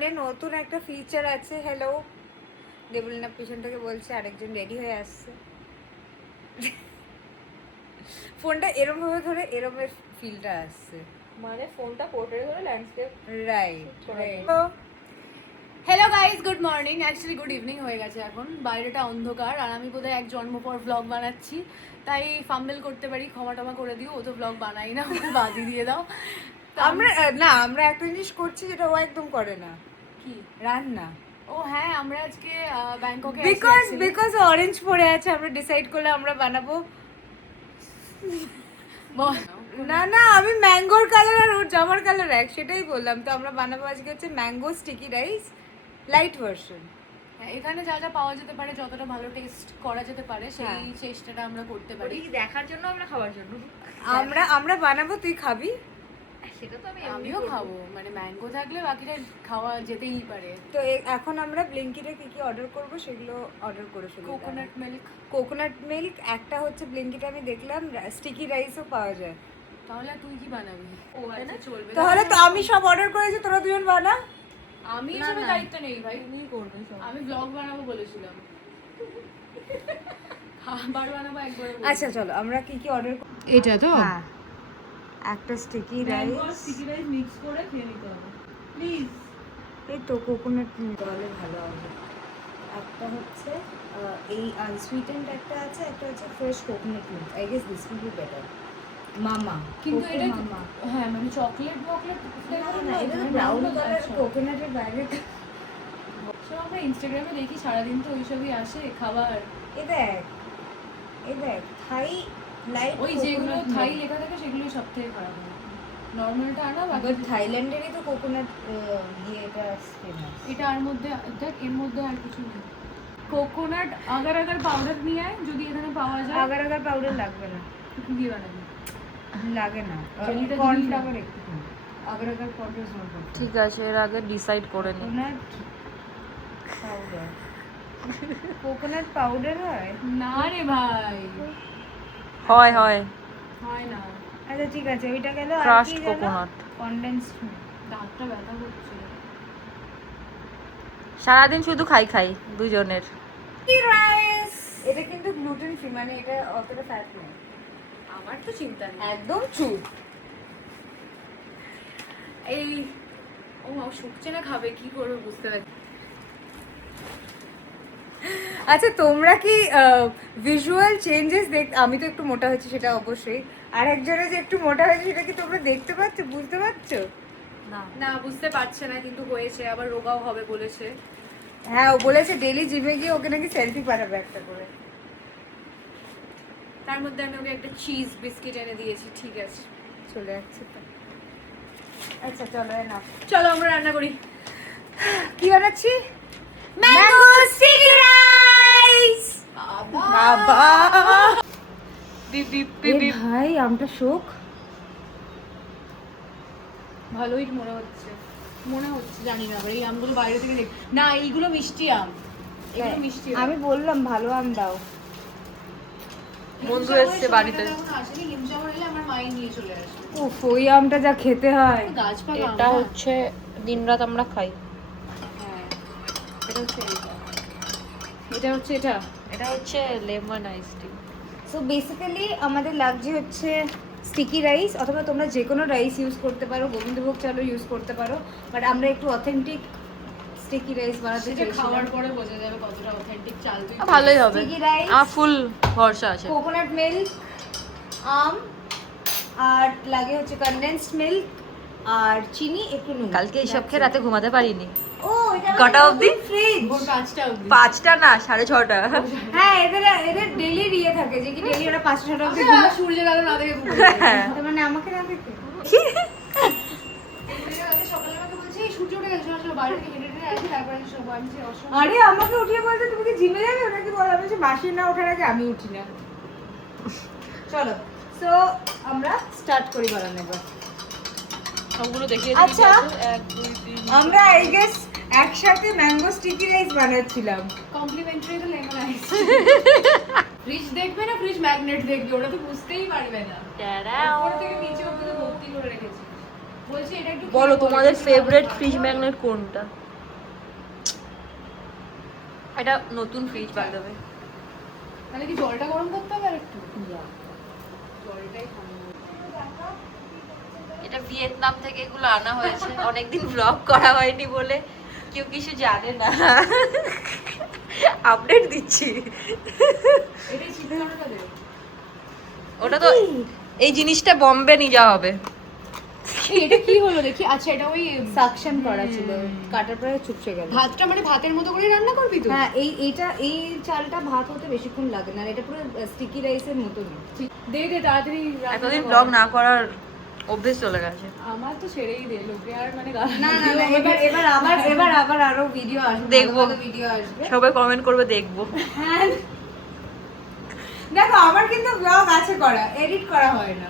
ফোনে নতুন একটা ফিচার আছে। হ্যালো, দেবলিনা পিছন থেকে বলছে আরেকজন রেডি হয়ে আসছে। ফোনটা এরম ভাবে ধরে এরমের ফিলটা আসছে, মানে ফোনটা পোর্ট্রেট ধরে landscape. Right right. Hello guys, good morning. Actually good evening হয়ে গেছে এখন, বাইরেটা অন্ধকার আর আমি বোধহয় এক জন্ম পর ব্লগ বানাচ্ছি, তাই ফাম্বেল করতে পারি, ক্ষমা টমা করে দিও। ও তো ব্লগ বানাই না, ওকে বাদই দিয়ে দাও। আমরা একটা জিনিস করছি যেটা ও একদম করে না, কি রান্না। ও হ্যাঁ, আমরা আজকে ব্যাংককে বিকজ অরেঞ্জ পরে আছে, আমরা ডিসাইড করলে আমরা বানাবো। না না, আমি ম্যাঙ্গোর কালার আর ওর জামার কালার এক, সেটাই বললাম তো। আমরা বানাবো আজকে হচ্ছে mango sticky rice light version. এখানে যা যা পাওয়া যেতে পারে, যতটা ভালো টেস্ট করা যেতে পারে সেই চেষ্টাটা আমরা করতে পারি। দেখার জন্য আমরা খাওয়ার জন্য আমরা বানাবো, তুই খাবি। সেটা তো আমিও খাবো, মানে ম্যাঙ্গো থাকলে বাকিটা খাওয়া যেতেই পারে। তো এখন আমরা ব্লিঙ্কিটে কি কি অর্ডার করব সেগুলো অর্ডার করে ফেলি। কোকোনাট মিল্ক একটা হচ্ছে ব্লিঙ্কিটে, আমি দেখলাম স্টিকি রাইসও পাওয়া যায়। তাহলে তুই কি বানাবি? ও আচ্ছা, চলবে। তাহলে তো আমি সব অর্ডার করেছি, তোরা দুজন বানা। আমি এসবের দায়িত্ব নেই ভাই, তুমিই করবে সব। আমি ব্লগ বানাবো বলেছিলাম, খাবার বানাবো একবার। আচ্ছা চলো, আমরা কি কি অর্ডার করব। এটা তো হ্যাঁ, একটা স্টিকি রাইস মিক্স করে খেয়ে নিতে হবে প্লিজ। এই তো কোকোনাট মিল্ক হলে ভালো হবে। একটা হচ্ছে এই আনসুইটেন্ড একটা আছে, একটা হচ্ছে fresh coconut milk. I guess this will be better. মামা, কিন্তু এটা মামা। হ্যাঁ, মানে চকলেট না, এটা ব্রাউন কালার কোকোনাটের বাইরে। সব আমরা ইনস্টাগ্রামে দেখি সারাদিন, তো ওইসবই আসে খাবার। এই দেখ থাই লাইট, ওই যেগুলো থাই লেখা থাকে সেগুলোই সব থেকে খারাপ হয়। নর্মালটা আনা, বাট থাইল্যান্ডেরই তো কোকোনাট এটা ফেমাস। এটা আর মধ্যে দেখ, এর মধ্যে আর কিছু নেই। কোকোনাট আগার আগার পাউডার নিয়ে আয়, যদি এখানে পাওয়া যায়। আগার পাউডার লাগবে না, কি দিয়ে বানাবি? লাগে না, জেলিটা কর্নফ্লাওয়ার একটু আগার পাউডার জন্য। ঠিক আছে, এর আগে ডিসাইড করে নি। কোকোনাট পাউডার হয় না রে ভাই, হয় হয় না। আচ্ছা ঠিক আছে, ওইটা গেল। আর Crushed কি জানো? coconut। Condensed milk. দাঁতটা ব্যথা করছে। সারাদিন শুধু খাই দুজনের। রাইস, এটা কিন্তু গ্লুটেন ফ্রি, মানে এটা অতটা ফ্যাট নেই। আমার তো চিন্তা নেই, একদম চুল। এই ও শুকছে না, খাবে কি করবে বুঝতে পারছি। আচ্ছা, তোমরা কি ভিজুয়াল চেঞ্জেস আমি তো একটু মোটা হয়েছি সেটা অবশ্যই, আর একজনে যে একটু মোটা হয়েছে সেটা কি তোমরা দেখতে পাচ্ছ, বুঝতে পারছো? না, বুঝতে পারছে না, কিন্তু হয়েছে, আবার রোগাও হবে বলেছে। হ্যাঁ, ও বলেছে ডেলি জিমে গিয়ে ওকে নাকি সেলফি পাঠাবে একটা করে। তার মধ্যে আমি ওকে একটা চিজ বিস্কিট এনে দিয়েছি। ঠিক আছে, চলে যাচ্ছে তো। আচ্ছা চলো না, চলো আমরা রান্না করি। কি বানাচ্ছি? Mango sticky rice. বাবা ভাই, আমটা শোক। ভালোই মনে হচ্ছে, জানি না, আবার এই আমগুলো বাইরে থেকে দেখ না, এইগুলো মিষ্টি আম, এগুলো মিষ্টি আম। আমি বললাম ভালো আম দাও। বন্ধু এসছে বাড়িতে। আসেনি, হিমসাগর এলে আমার মাই নিয়ে চলে আসে। উফ, ওই আমটা যা খেতে হয়। গাছপালা এটা হচ্ছে দিনরাত আমরা খাই। হ্যাঁ, এটা হচ্ছে এটা এটা হচ্ছে লেমন আইস টি। সো বেসিক্যালি আমাদের লাগছে হচ্ছে স্টিকি রাইস, অথবা তোমরা যে কোনো রাইস ইউজ করতে পারো, গোবিন্দভোগ চালও ইউজ করতে পারো, বাট আমরা একটু অথেন্টিক স্টিকি রাইস বানাতে সেটা চাইছি। খাওয়ার পরে বোঝা যাবে কতটা অথেন্টিক চাল। তুই ভালোই হবে, স্টিকি রাইস, আমার ফুল ভরসা আছে। কোকোনাট মিল্ক, আম, আর লাগে হচ্ছে কনডেন্সড মিল্ক আর চিনি, একটু নুন। কালকে এইসব খেয়ে রাতে ঘুমাতে পারিনি। ও, এটা কটা অবধি? ফ্রিজ। ভোর 5টা অবধি। 5টা না, 6:30। হ্যাঁ, এদের ডেলি ইয়ে থাকে যে কি ডেলি ওরা 5টা 6টা অবধি আমরা সূর্যের আলো না দেখে ঘুমাই। তার মানে আমাকে না দেখতে। সকালে আমাকে বলছে এই সূর্য উঠে গেছে, চলো বাইরে থেকে হেঁটে হেঁটে আসি, তারপরে সব আমি যে অসম্ভব। আরে আমাকে উঠিয়ে বলছে তুমি কি জিমে যাবে নাকি, বল আমি মাসি না ওঠার আগে আমি উঠি না। চলো, সো আমরা স্টার্ট করি বানানো এবার। সবগুলো দেখিয়ে আচ্ছা, 1 2 3। আমরা আই গেস একসাথে ম্যাঙ্গো স্টিকি রাইস বানাচ্ছিলাম। কমপ্লিমেন্টারি তো লেমন আইস। ফ্রিজ দেখবে না, ফ্রিজ ম্যাগনেট দেখবে, ওটা তো বুঝতেই পারবে না। উপর থেকে নিচে অবধি ভর্তি করে রেখেছি। বলছি এটা একটু বলো তোমাদের ফেভারিট ফ্রিজ ম্যাগনেট কোনটা? এটা নতুন ফ্রিজ বাই দ্য ওয়ে। তাহলে কি জলটা গরম করতে হবে আর একটু? জলটাই এটা ভিয়েতনাম থেকে এগুলো আনা হয়েছে, অনেকদিন ব্লগ করা হয়নি বলে কেউ কিছু জানে না, আপডেট দিচ্ছি। এটাই চিৎকারটা দে। ওটা তো এই জিনিসটা বম্বে নিয়ে যাওয়া হবে। এটা কি হলো দেখি। আচ্ছা এটা ওই সাকশন করা ছিল, কাটার পরে চুপসে গেল। ভাতটা মানে ভাতের মতো করে রান্না করবি তো? হ্যাঁ, এই চালটা ভাত হতে বেশিক্ষণ লাগে না, আর এটা পুরো স্টিকি রাইসের মতো না। দে দে তাড়াতাড়ি রান্নাটা এতদিন কর। ব্লগ না করার অভ্যেস চলে গেছে। আমার তো ছেড়েই দে, লোকে আর মানে না না না, এবার আবার আরো ভিডিও আসবে, দেখবো। ভিডিও আসবে। সবাই কমেন্ট করবে, দেখবো। হ্যাঁ দেখো, আমার কিন্তু ব্লগ আছে করা, এডিট করা হয় না।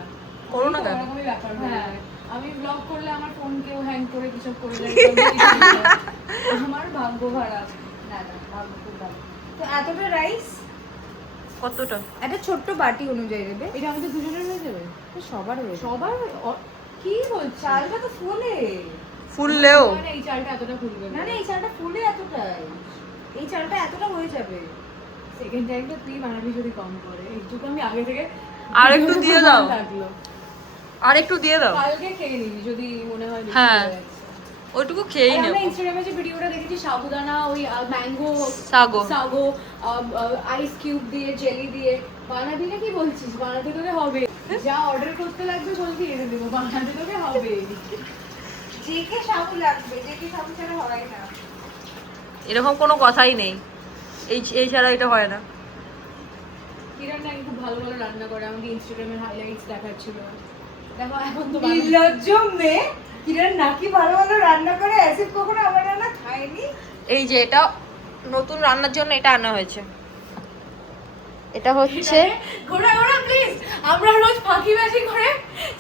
করো না কেন? এরকমই ব্যাপার হয়ে হ্যাঁ। যায়। আমি ব্লগ করলে আমার ফোন কেউ হ্যাং করে কিছু করে দেয়। আমার ভাগ্য খারাপ। না না, ভালো, খুব ভালো। তো এতটা রাইস কতটা? একটা ছোট্ট বাটি অনুযায়ী দেবে। এটা আমাদের দুজনের হয়ে যাবে? তো সবার হয়েছে। সবার কি বলছিস? চালটা তো ফুলে। ফুললেও মানে এই চালটা এতটা খুলবে না না, এই চালটা ফুলে এতটাই, এই চালটা এতটা হয়ে যাবে। সেকেন্ড টাইমটা তুই বানাবি যদি কম করে, একটু আমি আগে থেকে আর একটু দিয়ে দাও। থাকলো আর একটু দিয়ে দাও। কালকে খেয়ে নিবি যদি মনে হয় বেশি হ্যাঁ। হয়ে যাচ্ছে। ওইটুকু খেয়েই আর নেব। আমরা ইনস্টাগ্রামে যে ভিডিওটা দেখেছি সাবুদানা ওই mango sago. Sago ice cube দিয়ে জেলি দিয়ে বানাবি না, কি বলছিস? বানাতে তোকে হবে, যা অর্ডার করতে লাগবে বলবি, এনে দেবো, বানাতে তোকে হবে। যেকে সাবু লাগবে, যেকে সাবু ছাড়া হয় না। এরকম কোনো কথাই নেই, এই ছাড়া এটা হয় না। কিরণ নাকি খুব ভালো ভালো রান্না করে, আমাকে ইনস্টাগ্রামের হাইলাইটস দেখাচ্ছিল। দেখো এখন তো নির্লজ্জ মেয়ে, কিরণ নাকি ভালো ভালো রান্না করে, অ্যাসিড কখনো আমার রান্না খায়নি। এই যে এটা নতুন রান্নার জন্য এটা আনা হয়েছে। এটা হচ্ছে ঘোরা ঘোরা প্লিজ। আমরা রোজ ফাঁকিবাজি করে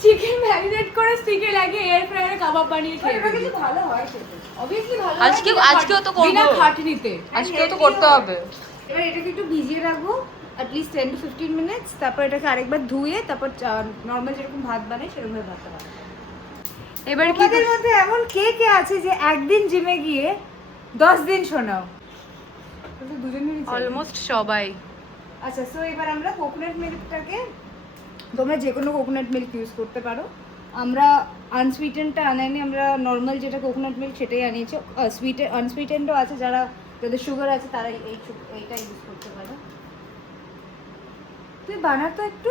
চিকেন ম্যারিনেট করে স্টিকে লাগিয়ে এয়ার ফ্রায়ারে কাবাব বানিয়ে খেয়ে এটা ফেলি। কিন্তু ভালো হয় খেতে। অবভিয়াসলি ভালো হয়, আজকেও তো করবো। বিনা খাটনিতে। আজকেও তো করতে হবে। এবার এটাকে একটু ভিজিয়ে রাখবো অ্যাটলিস্ট 10 to 15 মিনিটস। তারপর এটাকে আরেকবার ধুয়ে তারপর নর্মাল যেরকম ভাত বানাই সেরকম ভাবে ভাতটা বানাই। এবার কি তোমাদের মধ্যে এমন কে কে আছে যে একদিন জিমে গিয়ে 10 দিন শোনাও? দুজনেরই চাই। অলমোস্ট সবাই। আচ্ছা, সো এবার আমরা কোকোনাট মিল্কটাকে, তোমরা যে কোনো কোকোনাট মিল্ক ইউজ করতে পারো। আমরা আনসুইটেনটা আনাইনি, আমরা নর্মাল যেটা কোকোনাট মিল্ক সেটাই আনিয়েছি। আনসুইটেনও আছে, যাদের সুগার আছে তারা এইটা ইউজ করতে পারো। তুই বানাতো একটু।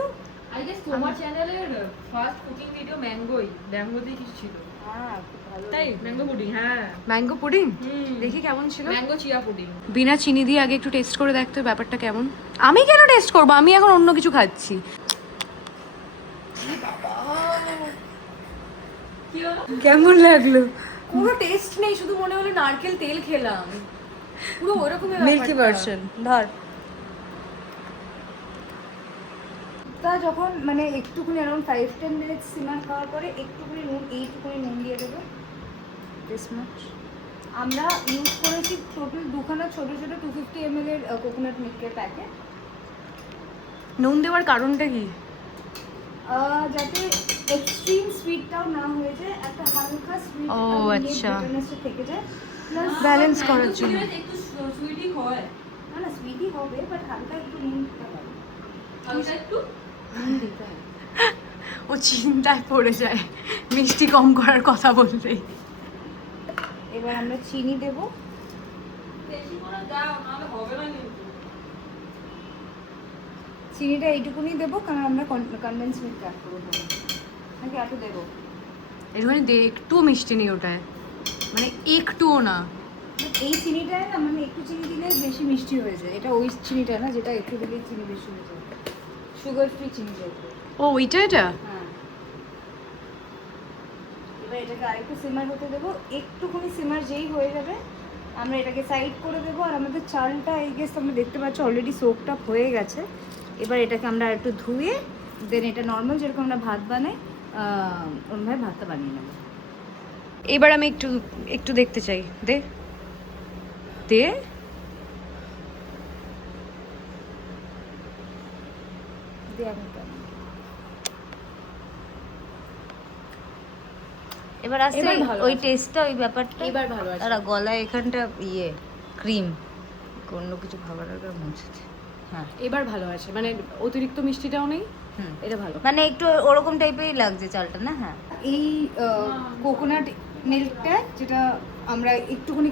আই গেস তোমার চ্যানেলের ফার্স্ট কুকিং ভিডিও ম্যাঙ্গোই, ম্যাঙ্গো দিয়ে কিছু ছিল। হ্যাঁ, খুব ভালো। তাই ম্যাঙ্গো পুডিং। হ্যাঁ, ম্যাঙ্গো পুডিং হুম। দেখি কেমন ছিল। Mango chia pudding. বিনা চিনি দিয়ে আগে একটু টেস্ট করে দেখতে ব্যাপারটা কেমন। আমি কেন টেস্ট করবো, আমি এখন অন্য কিছু খাচ্ছি। কি হলো? কেমন লাগলো? কোনো টেস্ট নেই, শুধু মনে হলো নারকেল তেল খেলাম, পুরো ওরকমই মিল্কি ভার্সন। ধর তা যখন মানে একটুখানি অ্যারাউন্ড 5-10 মিনিটস সিমার খাওয়ার পরে একটুখানি এইটুকুনি নুন দিয়ে দেবো। This much. আমরা ইউজ করেছি টোটাল দুখানা ছোটো ছোটো 250 ml এর কোকোনাট মিল্কের প্যাকেট। নুন দেওয়ার কারণটা কি? যাতে এক্সট্রিম সুইটটাও না হয়ে যায়, একটা হালকা সুইট ও, আচ্ছা। থেকে যায়, প্লাস ব্যালেন্স করার জন্য। একটু সুইটি হয়, না না সুইটই হবে, বাট হালকা একটু নুন দিতে হবে। হালকা একটু। নুন দিতে হবে। ও চিন্তায় পড়ে যায় মিষ্টি কম করার কথা বললেই। এবার আমরা চিনি দেবো। বেশি করে দাও, নাহলে হবে না কিন্তু। চিনিটা এইটুকুনি দেবো কারণ আমরা কনডেন্স মিল্ক অ্যাড করবো, নাকি এত দেবো? একটুখানি দে, একটুও মিষ্টি নেই ওটায়, মানে একটুও না। But এই চিনিটায় না, মানে একটু চিনি দিলে বেশি মিষ্টি হয়ে যায়। এটা ওই চিনিটা না যেটা একটু দিলে চিনি বেশি হয়ে যায়, সুগার ফ্রি চিনি যেটা। ও ওইটা এটা? হ্যাঁ। এবার এটাকে আরেকটু সিমার হতে দেবো। একটুখানি সিমার যেই হয়ে যাবে আমরা এটাকে সাইড করে দেবো। আর আমাদের চালটা এই গেস আমরা দেখতে পাচ্ছি অলরেডি সোকড আপ হয়ে গেছে। এবার এটাকে আমরা একটু ধুয়ে দেন এটা নর্মাল যেরকম আমরা ভাত বানাই ওরকমভাবে ভাতটা বানিয়ে নেবো। এবার আমি একটু একটু দেখতে চাই, দে দে। দিয়ে আমি এটা- এবার আসছে এবার ভালো ওই আছে। টেস্টটা, ওই ব্যাপারটা। এবার ভালো আছে। তারা গলায় এখানটা ইয়ে ক্রিম, অন্য কিছু খাবার আগে মুছেছে। হ্যাঁ এবার ভালো আছে, মানে অতিরিক্ত মিষ্টিটাও নেই, এটা ভালো। মানে একটু ওরকম টাইপেরই লাগছে চালটা না। হ্যাঁ এই কোকোনাট মিল্কটা যেটা আমরা একটুখানি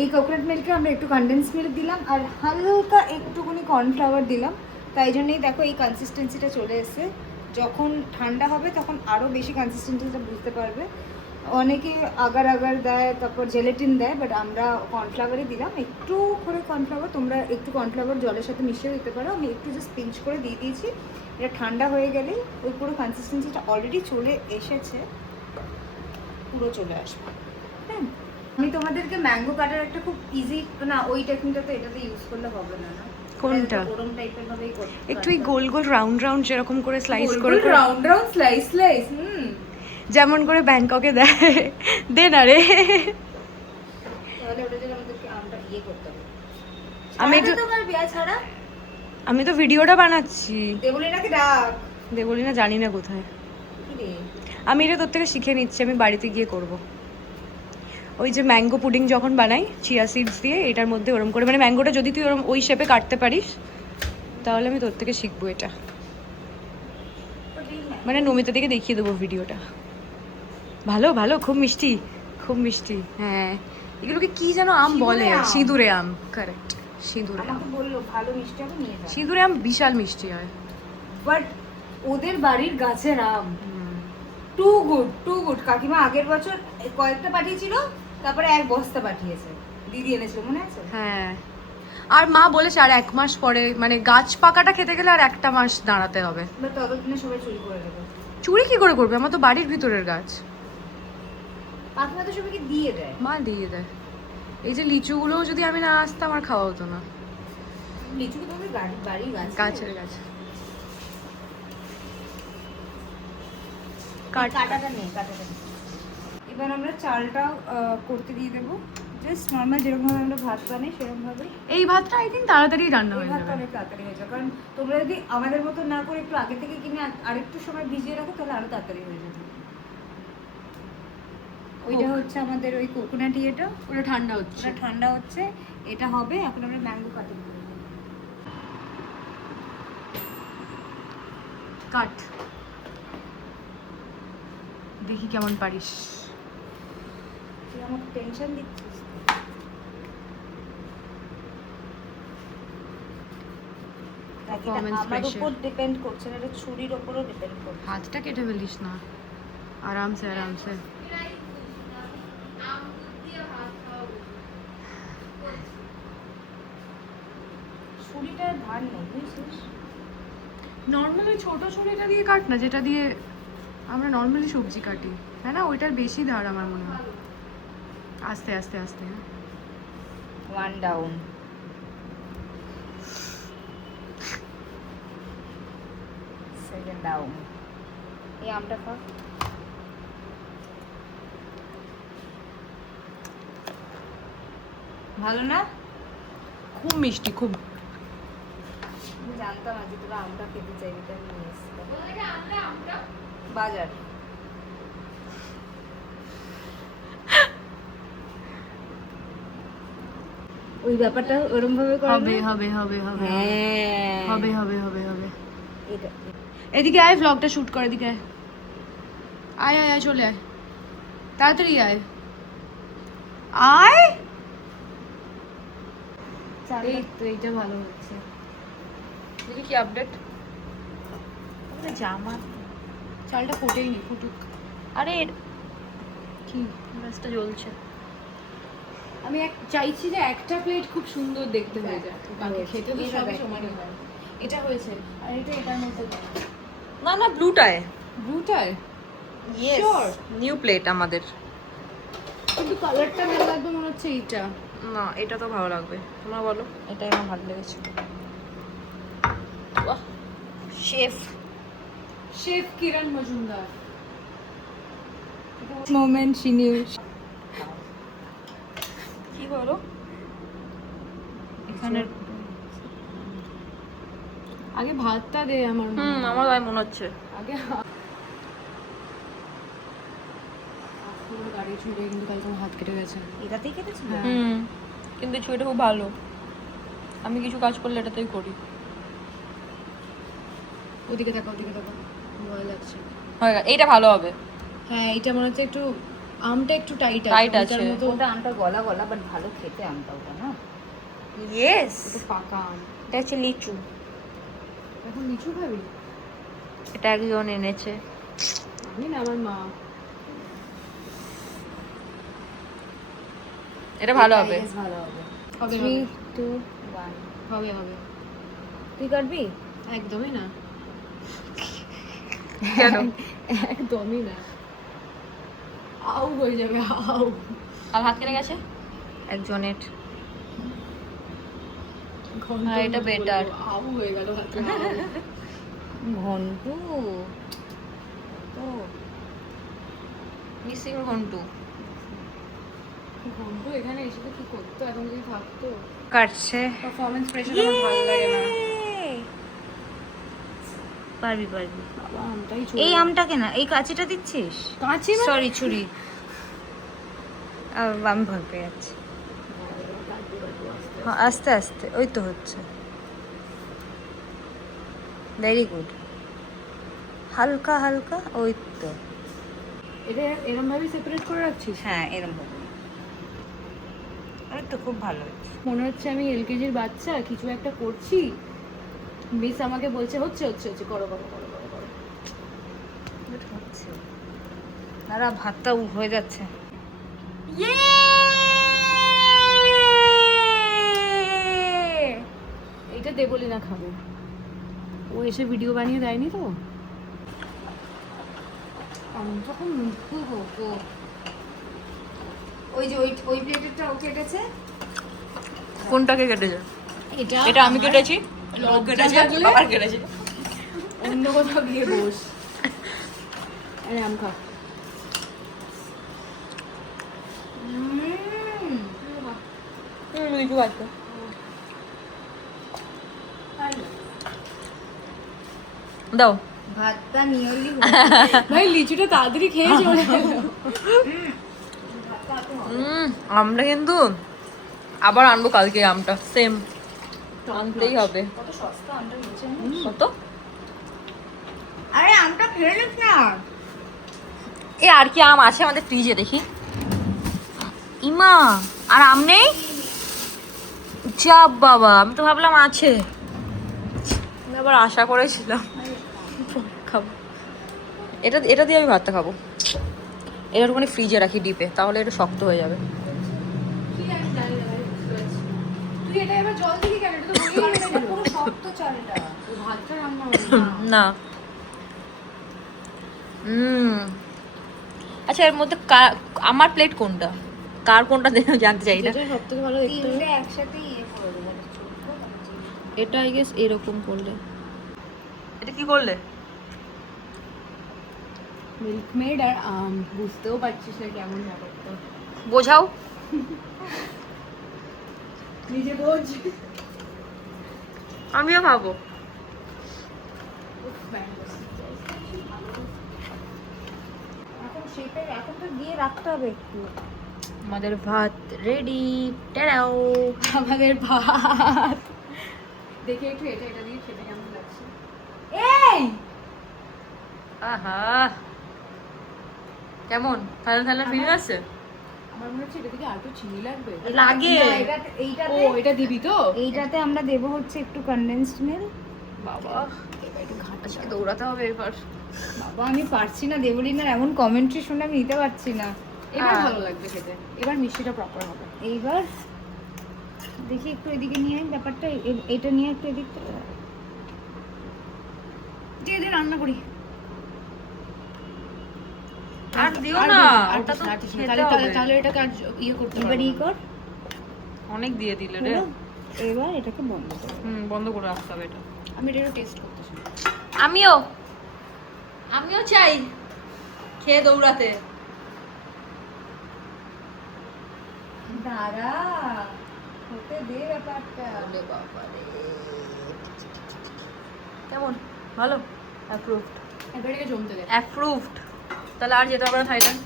এই কোকোনাট মিল্কে আমরা একটু কনডেন্স মিল্ক দিলাম আর হালকা একটুখানি কর্নফ্লাওয়ার দিলাম, তাই জন্যই দেখো এই কনসিস্টেন্সিটা চলে এসেছে। যখন ঠান্ডা হবে তখন আরও বেশি কনসিস্টেন্সিটা বুঝতে পারবে। অনেকে আগার আগার দেয়, তারপর জেলেটিন দেয়, বাট আমরা কর্নফ্লাওয়ারই দিলাম। একটু করে কর্নফ্লাওয়ার, তোমরা একটু কর্নফ্লাওয়ার জলের সাথে মিশিয়ে দিতে পারো। আমি একটু জাস্ট পিঞ্চ করে দিয়ে দিয়েছি। এটা ঠান্ডা হয়ে গেলেই ওই পুরো কনসিস্টেন্সিটা অলরেডি চলে এসেছে, পুরো চলে আসবে। হ্যাঁ আমি তোমাদেরকে ম্যাঙ্গো কাটার একটা খুব ইজি, না ওই টেকনিকটা তো এটাতে ইউজ করলে হবে না। না কোনটা? ওরম টাইপের ভাবেই করতে একটু এই গোল গোল রাউন্ড রাউন্ড যেরকম করে স্লাইস করে রাউন্ড রাউন্ড স্লাইস স্লাইস যেমন করে ব্যাংককে দেয়, দে না রে। তাহলে ওটা যেন আমাদেরকে আমটা ইয়ে করতে হবে। আমি একটু তোমার বিয়া ছাড়া আমি তো ভিডিওটা বানাচ্ছি। দেবলিনাকে ডাক। দেবলিনা জানি না কোথায়। কি রে আমি এটা তোর থেকে শিখে নিচ্ছি, আমি বাড়িতে গিয়ে করব। ওই যে ম্যাঙ্গো পুডিং যখন বানাই চিয়া সিডস দিয়ে, এটার মধ্যে ওরম করে, মানে ম্যাঙ্গোটা যদি তুই ওরম ওই শেপে কাটতে পারিস তাহলে আমি তোর থেকে শিখবো এটা। মানে নমিতা থেকে দেখিয়ে দেবো ভিডিওটা। ভালো ভালো, খুব মিষ্টি, খুব মিষ্টি। হ্যাঁ এগুলোকে কি যেন আম বলে, সিঁদুরে আম। কারেক্ট, সিঁদুরে আম। আমাকে বললো ভালো মিষ্টি হবে নিয়ে যাও, সিঁদুরে আম বিশাল মিষ্টি হয়। বাট ওদের বাড়ির গাছের আম টু গুড। কাকিমা আগের বছর কয়েকটা পাঠিয়েছিল, তারপরে এক বস্তা পাঠিয়েছে, দিদি এনেছিল মনে আছে? হ্যাঁ আর মা বলেছে আর 1 মাস পরে, মানে গাছ পাকাটা খেতে গেলে আর 1টা মাস দাঁড়াতে হবে। বাট ততদিনে সবাই চুরি করে নেবে। চুরি কি করে করবে, আমার তো বাড়ির ভিতরের গাছ। কাকিমা তো সবাইকে দিয়ে দেয়। মা দিয়ে দেয়। এই যে লিচুগুলোও যদি আমি না আসতাম আর খাওয়া হতো না। লিচু কি তোমাদের বাড়ির গাছ? গাছের গাছ। কাটাটা নেই। এবার আমরা চালটা করতে দিয়ে দেবো, জাস্ট নর্মাল যেরকম ভাবে আমরা ভাত বানাই সেরকম ভাবে। এই ভাতটা আই থিঙ্ক তাড়াতাড়ি রান্না এই হয়ে ভাতটা যাবে। অনেক তাড়াতাড়ি হয়ে যাবে, কারণ তোমরা যদি আমাদের মতো না করে একটু আগে থেকে কিনে আরেকটু সময় ভিজিয়ে রাখো তাহলে আরো তাড়াতাড়ি হয়ে যাবে। ওইটা হচ্ছে আমাদের ওই কোকোনাট ইয়েটা, ওটা ঠান্ডা হচ্ছে। ওটা ঠান্ডা হচ্ছে, এটা হবে। এখন আমরা ম্যাঙ্গো কাটিং করবো। কাট, দেখি কেমন পারিস। তুই আমাকে টেনশন দিচ্ছিস। Performance আমার pressure. উপর ডিপেন্ড করছে না, এটা ছুরির উপরও ডিপেন্ড করছে। হাতটা কেটে ফেলিস না, আরামসে আরামসে। ছুরিটার ধার নেই বুঝছিস? নর্মালি ছোট ছুরিটা দিয়ে কাট না, যেটা দিয়ে আমরা নর্মালি সবজি কাটি, তাই না? ওইটার বেশি ধার আমার মনে হয়। আস্তে আস্তে আস্তে। One down. Second down. এই আমটা খা। ভালো না? খুব মিষ্টি, খুব। আমি জানতাম আজকে তোরা আমটা খেতে চাইবি, তাই নিয়ে এসেছিলাম বাজার। ওই ব্যাপারটা ওরম ভাবে করে হবে না? হবে হবে হবে হ্যাঁ হবে হবে হবে হবে। এটা এদিকে আয়, ভ্লগটা শুট কর, এদিকে আয়। আয় আয় আয়, চলে আয়, তাড়াতাড়ি আয় আয়। এই তো এইটা ভালো হচ্ছে। দেখি কি আপডেট। জামা চালটা ফোটেই নি, ফুটুক। আরে কি গ্যাসটা জ্বলছে। আমি চাইছি যে একটা প্লেট খুব সুন্দর দেখতে হয়ে যায়, বাকি খেতে তো এটা সবই দেখ। সমানই হয়। এটা হয়েছে, আর এটা এটার মধ্যে না না, ব্লুটায়। ব্লুটায় ইয়েস, Sure. নিউ প্লেট আমাদের। কিন্তু কালারটা ভালো লাগবে মনে হচ্ছে এইটা। না, এটা তো ভালো লাগবে, তোমরা বলো। এটাই আমার ভালো লেগেছে। বাহ, chef chef Kiran Majumdar. Moment she new. কি বলো? এখানে আগে ভাতটা দে আমার মনে হয়। আমার তাই মনে হচ্ছে। আগে গাড়ি ছুঁড়ে কিন্তু কালকে আমার হাত কেটে গেছে। এটাতেই কেটেছিল? কিন্তু ছুরিটা খুব ভালো, আমি কিছু কাজ করলে এটাতেই করি। ওদিকে দেখো ভয় লাগছে। হয় এইটা ভালো হবে। হ্যাঁ এটা মনে হচ্ছে একটু আমটা একটু টাইট Tight আছে আছে। মতো। ওটা আমটা গলা গলা বাট ভালো খেতে আমটা ওটা না। ইয়েস, এটা পাকা আম। এটা হচ্ছে লিচু। এখন লিচু খাবি? এটা একজন এনেছে। আমি না, আমার মা। এটা ভালো হবে। Yes, ভালো হবে। হবে 3, 2, 1 হবে হবে। তুই কাটবি? একদমই না, কেন? একদমই না। আউ হয়ে যাবে, আউ। আর হাত কেটে গেছে একজনের। ঘন্ট হ্যাঁ, এটা মতো better. বলবো, আউ হয়ে গেল হাতে, আউ। ঘন্টু তো মিসিং ঘন্টু ঘন্ট এখানে এসে তো কি করতো, এখন যদি থাকতো। কাটছে। পারফরমেন্স প্রেশার আমার ভালো লাগে না। পারবি বাবা আমটাই এই আমটাকে না, এই কাঁচিটা দিচ্ছিস? কাঁচি মানে? সরি, ছুরি। আমি ভয় পেয়ে যাচ্ছি। হ্যাঁ, আস্তে আস্তে, ওই তো হচ্ছে। Very good. হালকা হালকা, ওই তো। এটা এরকম ভাবে সেপারেট করে রাখছিস? হ্যাঁ, এরকম হবে। ওই তো খুব ভালো হচ্ছে। মনে হচ্ছে আমি এলকেজির বাচ্চা কিছু একটা করছি, মিস আমাকে বলছে হচ্ছে হচ্ছে হচ্ছে করো করো করো করো করো। But হচ্ছে। দাঁড়া, ভাতটা হয়ে যাচ্ছে। এইটা দেবলি না খাবে, ও এসে ভিডিও বানিয়ে দেয়নি তো। আমি যখন মুখু হবো, ওই যে ওই প্লেটেরটা ও কেটেছে। কোনটাকে কেটেছে? এটা এটা আমি কেটেছি, ও লজ্জা কেটেছে, থাকলে বাবার কেটেছে। অন্য কোথাও গিয়ে বস। আরে আম খা। লিচু আছে। দাও। ভাতটা নিয়েলি ভাই লিচুটা তাড়াতাড়ি খেয়ে চলে গেল। আমটা কিন্তু আবার আনবো কালকে, আমটা সেম আনতেই হবে। কত সস্তা আমটা নিচ্ছে। কত? আরে আমটা খেয়ে নিস না। এ আর কি আম আছে আমাদের ফ্রিজে দেখি। ইমা, আর আম নেই? চাপ বাবা, আমি তো ভাবলাম আছে, আমি আবার আশা করেছিলাম খাবো। এটা দিয়ে আমি ভাতটা খাবো। এটা একটুখানি ফ্রিজে রাখি ডিপে, তাহলে এটা শক্ত হয়ে যাবে। কি আমি জানি না ভাই, বুঝতে পারছি। তুই এটা এবার জল দিবি কেন? এটা তো বইয়েই গেছে পুরো শক্ত চালটা। ভাতটা রান্না হবে না। না। আচ্ছা, এর মধ্যে আমার প্লেট কোনটা, কার কোনটা জানতে চাই না। যেটা সবথেকে ভালো দেখতে হবে। তিনটে একসাথে ইয়ে করে দেবো। এটা আই গেস এরকম করলে। এটা কি করলে? মিল্কমেড আর আম, বুঝতেও পারছিস না কেমন ব্যাপারটা। বোঝাও। নিজে বোঝ। আমিও খাবো। এখন তো দিয়ে রাখতে হবে একটু। আমাদের ভাত রেডি। টাটাও। আমাদের ভাত দেখে একটু এটা দিয়ে খেতে কেমন লাগছে। এই আহা, কেমন থালা থালা ফিল আছে? আমার মনে হচ্ছে এটা থেকে আর একটু চিনি লাগবে। লাগে। না, ও এটা দিবি তো? এইটাতে আমরা দেবো হচ্ছে একটু কনডেন্সড মিল্ক। বাবা, আজকে দৌড়াতে হবে এবার। বাবা আমি পারছি না, দেবলিনার এমন কমেন্ট্রি শুনে আমি নিতে পারছি না। এবার ভালো লাগবে খেতে, এবার মিষ্টিটা প্রপার হবে। এইবার দেখি একটু এদিকে নিয়ে আয় ব্যাপারটা, এটা নিয়ে একটু এদিকটা দিয়ে দিয়ে রান্না করি। আর দিও আর না, দিস, আর ওটা দিস তো না, আর দিস না। খেতে তাহলে হবে। তাহলে এটাকে আর ইয়ে করতে এবার পারবো ই না। কর। অনেক দিয়ে দিলে রে। হলো? এবার এটাকে বন্ধ কর। বন্ধ করে রাখতে হবে এটা। আমি এটা টেস্ট করতে চাই। আমিও চাই খেয়ে দৌড়াতে। দাঁড়া, হতে দে ব্যাপারটা। কেমন? ভালো? অ্যাপ্রুভড। এবার এটাকে জমতে দে। অ্যাপ্রুভড। তাহলে আর যেতে হবে না থাইল্যান্ড।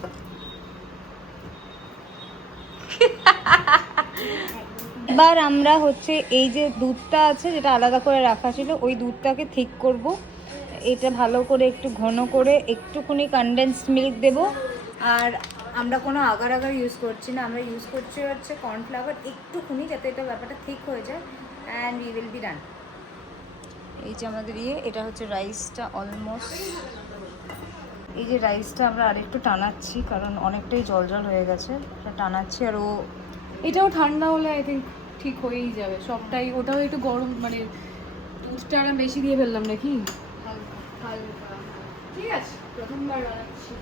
এবার আমরা হচ্ছে এই যে দুধটা আছে যেটা আলাদা করে রাখা ছিল ওই দুধটাকে ঠিক করব। এটা ভালো করে একটু ঘন করে একটুখানি কনডেন্সড মিল্ক দেব। আর আমরা কোনো আগার আগার ইউজ করছি না, আমরা ইউজ করছি হচ্ছে কর্নফ্লাওয়ার একটুখানি, যাতে এটা ব্যাপারটা ঠিক হয়ে যায়। And we will be done. এই যে আমাদের এটা হচ্ছে রাইসটা অলমোস্ট। এই যে রাইসটা আমরা আরেকটু টানাচ্ছি কারণ অনেকটাই জল জল হয়ে গেছে, এটা টানাচ্ছি। আর এটাও ঠান্ডা হলে আই থিঙ্ক ঠিক হয়েই যাবে সবটাই। ওটাও একটু গরম, মানে দুধটা আর বেশি দিয়ে ফেললাম নাকি? ঠিক আছে, প্রথমবার বানাচ্ছি।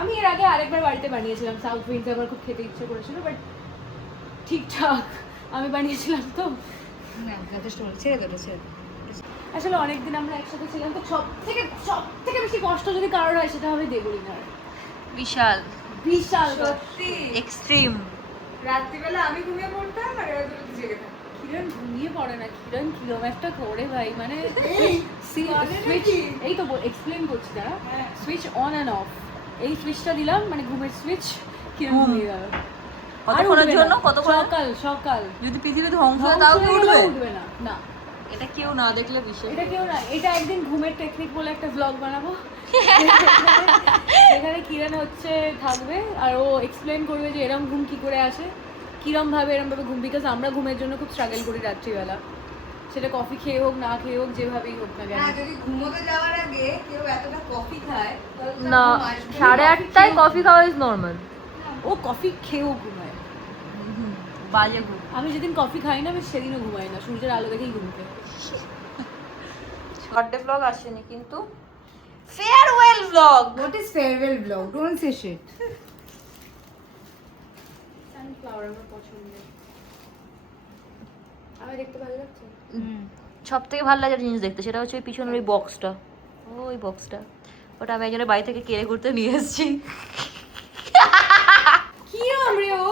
আমি এর আগে আরেকবার বাড়িতে বানিয়েছিলাম, সাউথ উইন্ডে, আমার খুব খেতে ইচ্ছে করেছিল, বাট ঠিকঠাক আমি বানিয়েছিলাম তো। না যথেষ্ট ছেড়ে দেবো, ছেড়ে দেবো। আসলে অনেকদিন আমরা একসাথে ছিলাম, তো সব থেকে বেশি কষ্ট যদি কারোর হয় সেটা হবে দেবলিনার। বিশাল বিশাল সত্যি এক্সট্রিম। রাত্রিবেলা আমি ঘুমিয়ে পড়তাম আর এরা দুটো জেগে থাকতো। কিরণ ঘুমিয়ে পড়ে না, কিরণ কিরম একটা করে ভাই, মানে সুইচ, এই তো এক্সপ্লেন করছি তারা, সুইচ অন অ্যান্ড অফ, এই সুইচটা দিলাম মানে ঘুমের সুইচ, কিরণ ঘুমিয়ে গেল। কতক্ষণের জন্য? কতক্ষণ? সকাল সকাল যদি পৃথিবী ধ্বংস হয় তাও কি উঠবে? উঠবে না, না এটা কেউ না দেখলে বিশেষ। এটা কেউ না। এটা একদিন ঘুমের টেকনিক বলে একটা ব্লগ বানাবো যেখানে কিরণ হচ্ছে থাকবে আর ও এক্সপ্লেন করবে যে এরম ঘুম কি করে আসে, কিরম ভাবে ঘুম, বিকজ আমরা ঘুমের জন্য খুব স্ট্রাগল করি রাত্রিবেলা, সেটা কফি খেয়ে হোক না খেয়ে হোক, যেভাবেই হোক না কেন। যদি ঘুমোতে যাওয়ার আগে কেউ এতটা কফি খায় না, 8:30টায় কফি খাওয়া ইজ নর্মাল। ও কফি খেয়েও ঘুমায়, বাজে ঘুম। আমি যেদিন কফি খাই না আমি সেদিনও ঘুমাই না, সূর্যের আলো দেখেই ঘুমতে। বার্থডে ব্লগ আসেনি কিন্তু farewell blog. What is farewell vlog? Don't say shit. Sunflower আমার পছন্দের, আমি দেখতে ভালো লাগছে। সব থেকে ভালো লাগার জিনিস দেখতে সেটা হচ্ছে ওই পিছনের ওই বক্সটা, ওই বক্সটা, ওটা আমি একজনের বাড়ি থেকে কেড়ে করতে নিয়ে এসেছি। কি আমরে ও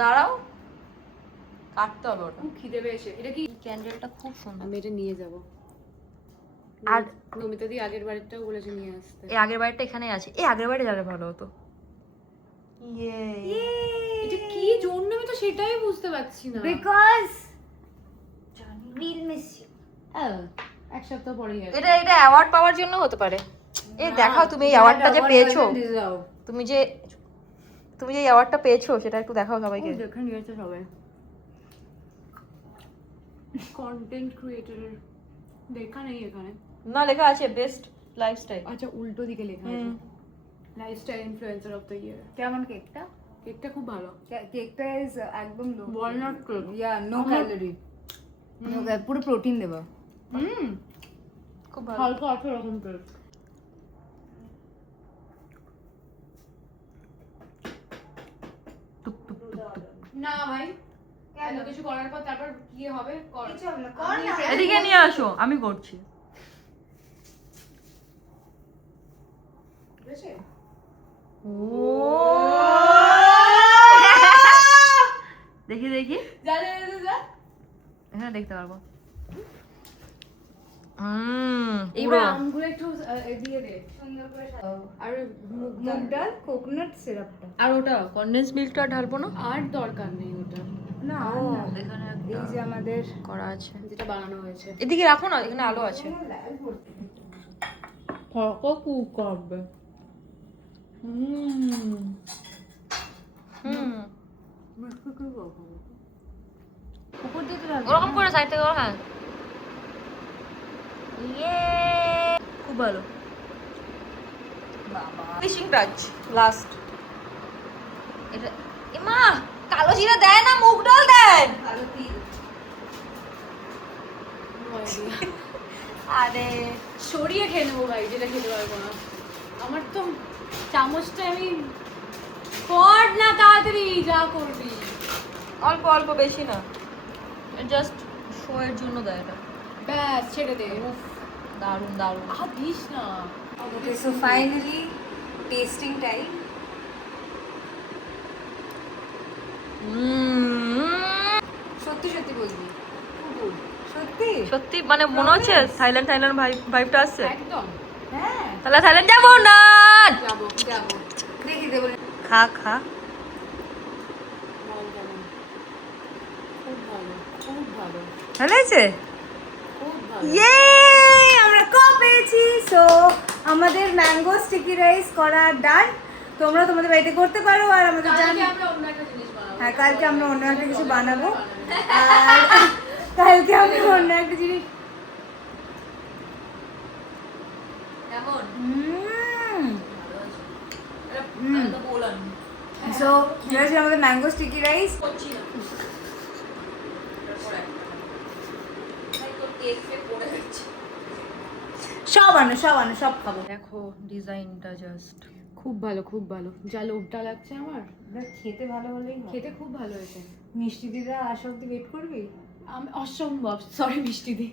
দাঁড়াও, কাটতে হবে ওটা। খুব খিদে পেয়েছে। এটা কি? ক্যান্ডেলটা খুব সুন্দর। আমি এটা নিয়ে যাব। আর নমিতা দি আগের বারেরটাও বলেছে নিয়ে আসতে। এই আগের বাড়িটা এখানে আছে, এই আগের বাড়ি যাবে ভালো হতো। এটা কি জন্য আমি তো সেটাই বুঝতে পারছি না। Because Johnny will miss you. এক সপ্তাহ পরেই আছে। এটা অ্যাওয়ার্ড পাওয়ার জন্য হতে পারে। এই দেখাও তুমি এই অ্যাওয়ার্ডটা যে পেয়েছো, তুমি যে এই অ্যাওয়ার্ডটা পেয়েছো সেটা একটু দেখাও সবাইকে। দেখে নিয়েছে সবাই, কন্টেন্ট ক্রিয়েটরের দেখা নেই এখানে। না, লেখা আছে বেস্ট লাইফস্টাইল। আচ্ছা, উল্টো দিকে লেখা আছে lifestyle influencer of the year. কেমন কেকটা? কেকটা খুব ভালো। কেকটা ইজ একদম লো ওয়ালনাট কেক। ইয়া নো ক্যালোরি, পুরো প্রোটিন দেবা। খুব ভালো। হালকা আছে এরকম কেক। না ভাই, এত কিছু করার পর তারপর কি হবে? কর। কিছু হবে না, কর না। এদিকে নিয়ে আসো, আমি করছি। দেখি দেখি, যা যা যা যা। এখানে দেখতে পারবো। এইবার আমগুলো একটু দিয়ে দে সুন্দর করে আর মুগ ডাল কোকোনাট সিরাপটা। আর ওটা কনডেন্স মিল্কটা ঢালবো না? আর দরকার নেই ওটা, না এখানে এই যে আমাদের করা আছে, যেটা বানানো হয়েছে। এদিকে রাখো না, এখানে আলো আছে। করবে উপর দিয়ে তো রাখবো। ওরকম করে সাইড থেকে করো। হ্যাঁ, ইয়ে খুব ভালো। বাবা ফিশিং টাচ লাস্ট। এটা এমা কালো জিরা দেয় না, মুগ ডাল দেয়। ভালো তিল। আরে সরিয়ে খেয়ে নেবো ভাই, যেটা খেতে পারবো না। আমার তো চামচটা আমি কর না তাড়াতাড়ি, যা করবি। অল্প অল্প, বেশি না, জাস্ট শো এর জন্য দেয় এটা। ব্যাস ছেড়ে দে। দারুণ দারুণ। দিস না। Okay, so finally tasting time. সত্যি সত্যি বলবি, সত্যি সত্যি সত্যি মানে মনে হচ্ছে থাইল্যান্ড ভাইবটা আসছে। একদম। হ্যাঁ তাহলে থাইল্যান্ড যাবো না। যাবো যাবো। দেখি দেবো। খা খা। বল কেমন? খুব ভালো, খুব ভালো, ভালো আছে। খুব ভালো। ইয়ে আমরা পেয়েছি। সো আমাদের ম্যাঙ্গো স্টিকি রাইস করা ডান। তোমরা তোমাদের বাড়িতে করতে পারো আর আমাদের কালকে আমরা অন্য একটা জিনিস বানাবো। হ্যাঁ কালকে আমরা অন্য একটা কিছু বানাবো। আর কালকে আমরা অন্য একটা জিনিস কেমন? সো এটা ছিল আমাদের ম্যাঙ্গো স্টিকি রাইস। সব আনো সব খাবো। দেখো ডিজাইনটা জাস্ট খুব ভালো, খুব ভালো। যা লোভটা লাগছে আমার। খেতে ভালো হলেই হয়। খেতে খুব ভালো হয়েছে। মিষ্টি দিদা আসা অব্দি ওয়েট করবি? আমি অসম্ভব, সরি মিষ্টি দি।